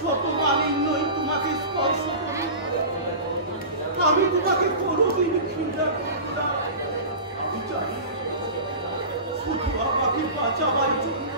যত মালিন্যই তোমাকে স্পর্শ করি, আমি তোমাকে কোনোদিন ঘৃণা করব না। আমি জানি শুধু আমাকে বাঁচাবার জন্য।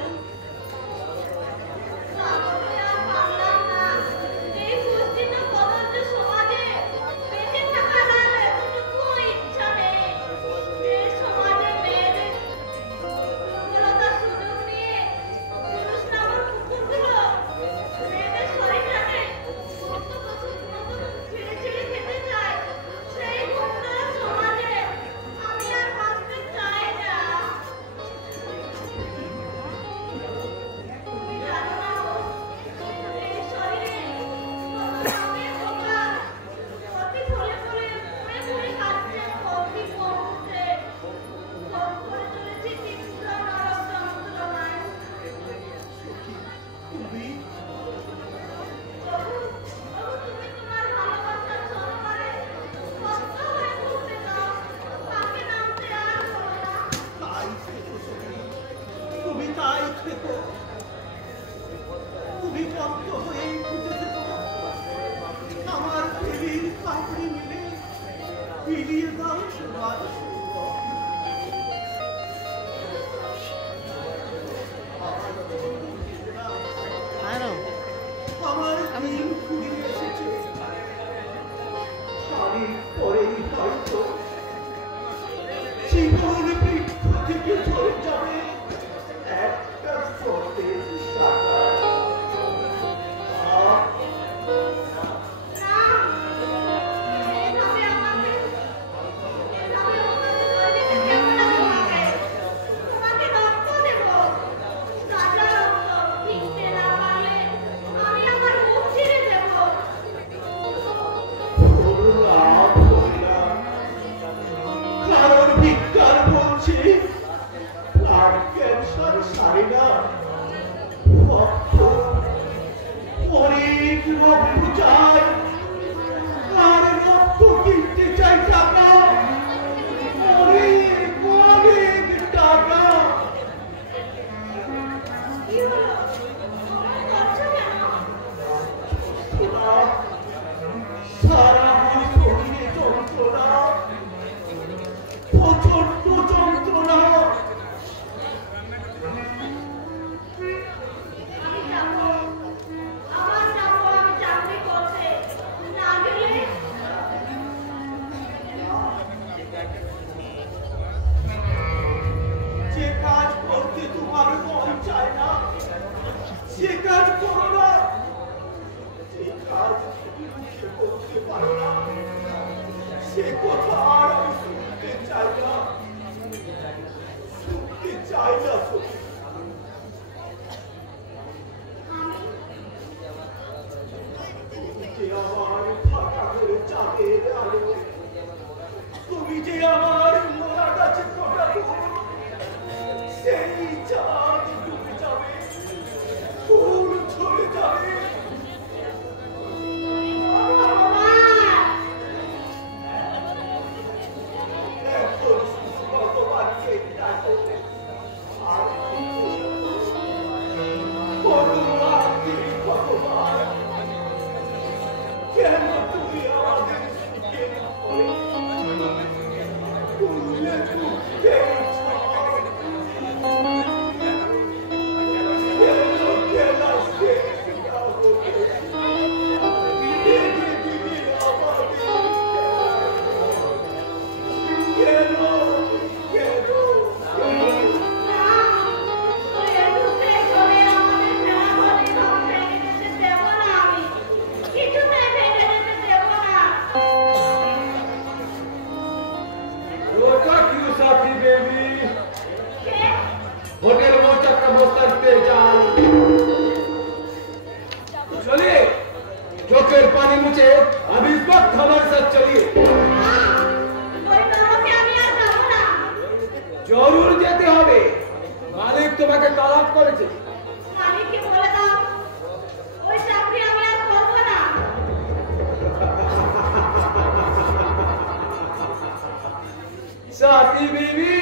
साथी बीवी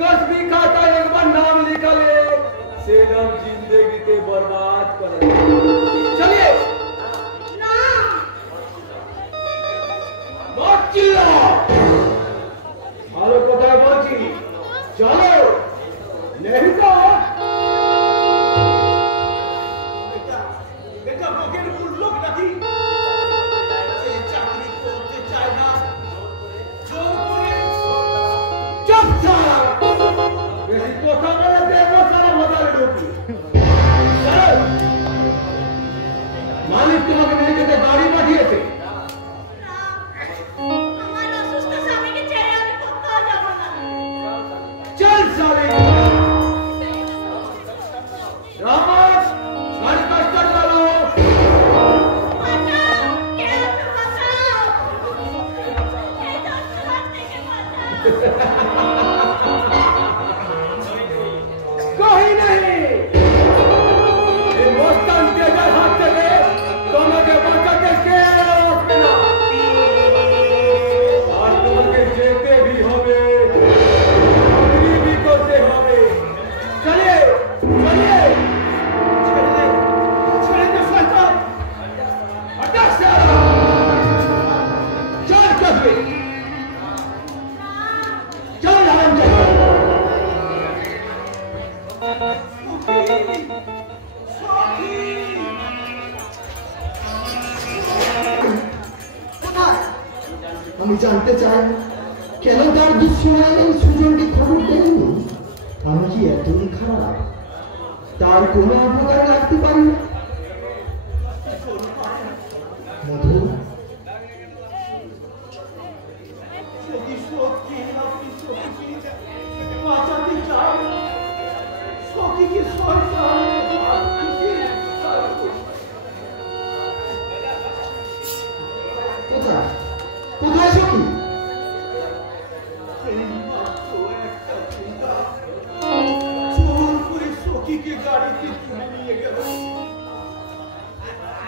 कसबी खाता एक बार नाम लिखा ले सेदम जिंदगी ते बर्बाद कर चलिए আমি জানতে চাই কেন তার দুঃসময় এই সুজনকে খবর দেয়নি? আমি কি এতই খারাপ তার কোনো উপকার লাগতে পারি না? মধু, যদি সত্যি আপনি সখীকে বাঁচাতে চান, সখীকে শয়তানের হাত থেকে উদ্ধার করুন। কোথায় কোথায় সখী? এইমাত্র একটা চিন্তা জোর করে সখীকে গাড়িতে তুলে নিয়ে গেল।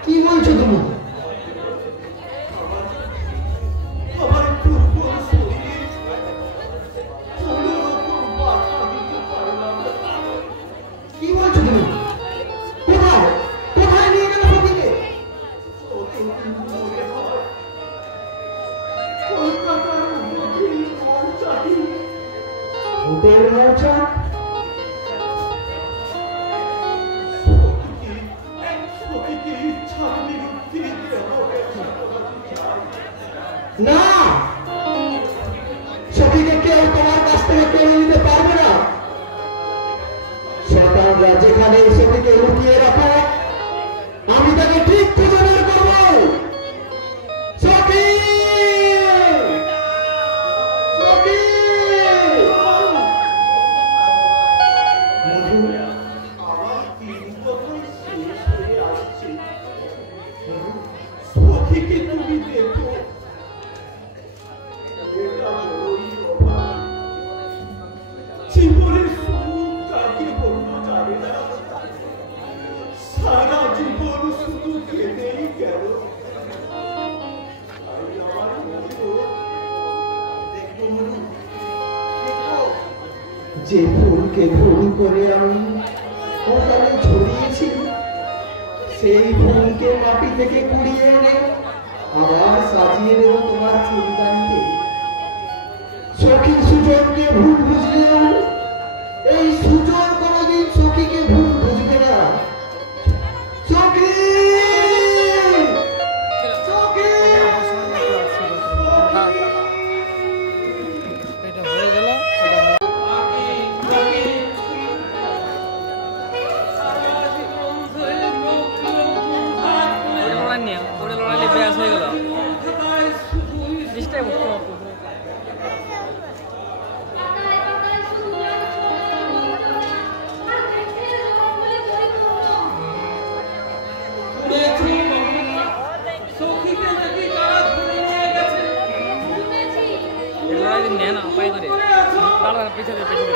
কি বলছো তুমি? আমার দুর্বল শরীর কোনো রকম বাধা দিতে পারলাম না। কি বলছো তুমি? কোথায় কোথায় নিয়ে গেল সখীকে? কতদিন মনে হয় কলকাতার হোটেল মৌচাটি। হোটেল মৌচা? সখীকে ইচ্ছার বিরুদ্ধে দেহ ব্যবসা করাতে চাই। না, সখীকে কেউ তোমার কাছ থেকে কেড়ে নিতে পারবে না। শয়তানরা যেখানে সখীকে লুকিয়ে রাখো, আমি তাকে ঠিক খুঁজে বের করবো। সখী! সখী! মধু, আমার 3 বছর শেষ হয়ে আসছে। সখীকে তুমি দেখো, এটা বড়ই অভাব। জীবনের সুখ কাকে বলতে জানে না। সারা জীবন শুধু কেঁদেই গেল। তাই আমার মতো দেখো মনু, দেখো যে ফুলকে ভুল করে আমি ওখানে ছড়িয়েছি, সেই ফুলকে মাটি থেকে কুড়িয়ে এনে আবার সাজিয়ে দেব তোমার চুলদানিতে। সখী সুজনকে ভুল বুঝলেও এই সুজন কোনোদিন সখীকে ভুল বুঝবে না। সখী! সখী! এটা হয়ে গেল। ওটা লড়াইলে ব্যাস হয়ে গেল। চেষ্টাই করতে হবে। লড়াই নেয় না পাই করে দাঁড়া পিছনে পিছনে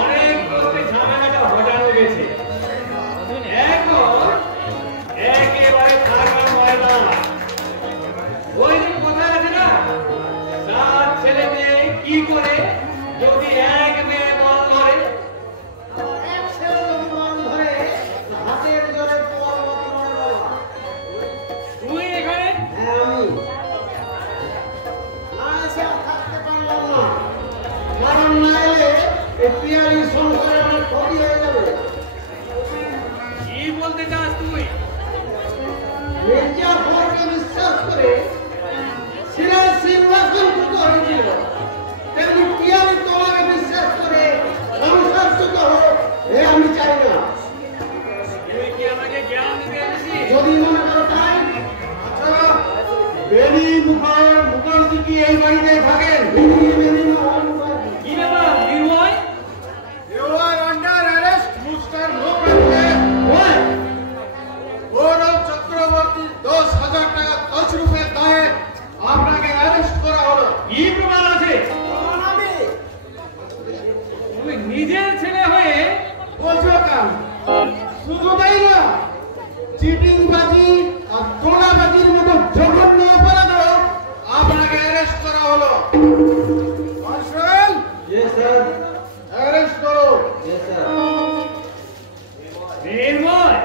অনেক রকমের ঝামেলাটা ঘটানো গেছে, এখন একেবারে থাকা ময়দান। ওই যে কথা আছে না, 7 ছেলে মেয়ে কি করে যদি এক মেয়ে বল ধরে। এক ছেলে যদি মন ধরে হাতের জোরে পর্বত নড়ে বাবা। তুই এখানে? হ্যাঁ আমি না এসে আর থাকতে পারলাম না, কারণ না এলে এই পিয়ালি সংসারে আমার ক্ষতি হয়ে যাবে। কি বলতে চাস তুই? মির্জাফরকে বিশ্বাস করে সিরাজ সিংহাসনচ্যুত হয়েছিল, তেমনি পিয়ালি তোমাকে বিশ্বাস করে সংসারচ্যুত হোক এ আমি চাই না। তুই কি আমাকে জ্ঞান দিতে এসেছিস? যদি মনে করো তাই, আচ্ছা বেনি মুখার্জি কি এই বাড়িতে থাকেন? বেনি মুখার্জি। কি ব্যাপার নির্ভয়? You are under arrest, Mr. Mukherjee. What? গৌরব চক্রবর্তী 10,000 টাকা তছরূপের দায়ে আপনাকে অ্যারেস্ট করা হলো। কি প্রমাণ আছে? তখন আমি তুই নিজের ছেলে হয়ে বোঝো কেন? শুধু তাই না, চিটিংবাজি আর তোলাবাজির মতো জঘন্য অপরাধেও আপনাকে অ্যারেস্ট করা হলো। Constable, Yes sir. অ্যারেস্ট করো। Yes sir. নির্ভয়,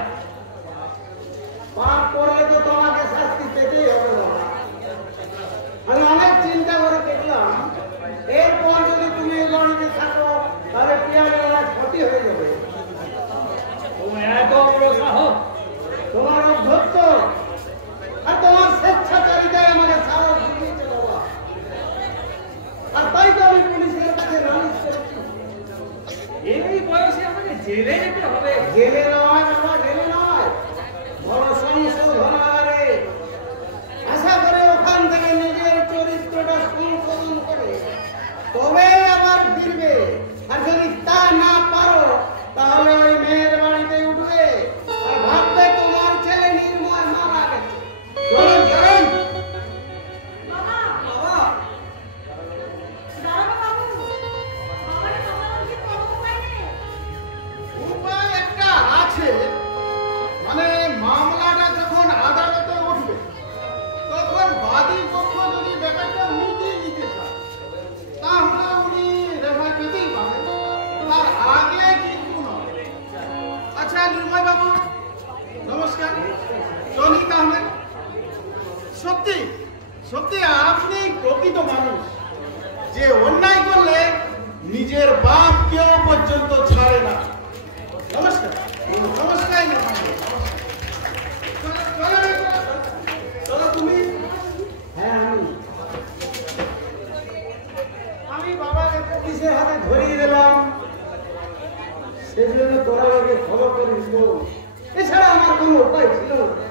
পাপ করলে তো তোমাকে শাস্তি পেতেই হবে বাবা। আমি অনেক চিন্তা করে দেখলাম, এরপর যদি তুমি এই বাড়িতে থাকো তাহলে পিয়ালের অনেক ক্ষতি হয়ে যাবে। তুমি এত বড় সাহস! তোমার অধ্যক্ষ আর তোমার স্বেচ্ছাচারিতায় আমাকে সাহস দিয়েছে বাবা। আর তাই তো আমি পুলিশের কাছে নালিশ করেছি। এই বয়সে আমাকে জেলে যেতে হবে? জেলে নয় বাবা, জেলে নয়, বড় সংশোধনাগারে। আশা করে ওখান থেকে নিজের চরিত্রটা সংশোধন করে তবে আবার ফিরবে। আর যদি তা না পারো তাহলে ওই মেয়ের বাড়িতে উঠবে আর ভাববে তোমার ছেলে নির্ময় মারা গেছে। চলুন চলুন। বাবা, উপায় একটা আছে, মানে মামলাটা যখন আদালতে উঠবে তখন বাদী পক্ষ যদি ব্যাপারটা মিটিয়ে নিতে চায় তাহলে উনি রেহাই পেতেই পারেন, তার আগে কিন্তু নয়। আচ্ছা নির্ময় বাবু নমস্কার, জনিক আহমেদ, সত্যি সত্যি আপনি প্রকৃত মানুষ, যে অন্যায় করলে নিজের বাপকেও পর্যন্ত ছাড়ে না। নমস্কার নমস্কার নির্ময় বাবু। চলো তুমি। হ্যাঁ আমি বাবাকে পুলিশের হাতে ধরিয়ে দিলাম, সেজন্য তোরা আমাকে ক্ষমা করিস। এছাড়া আমার কোনো উপায় ছিল না।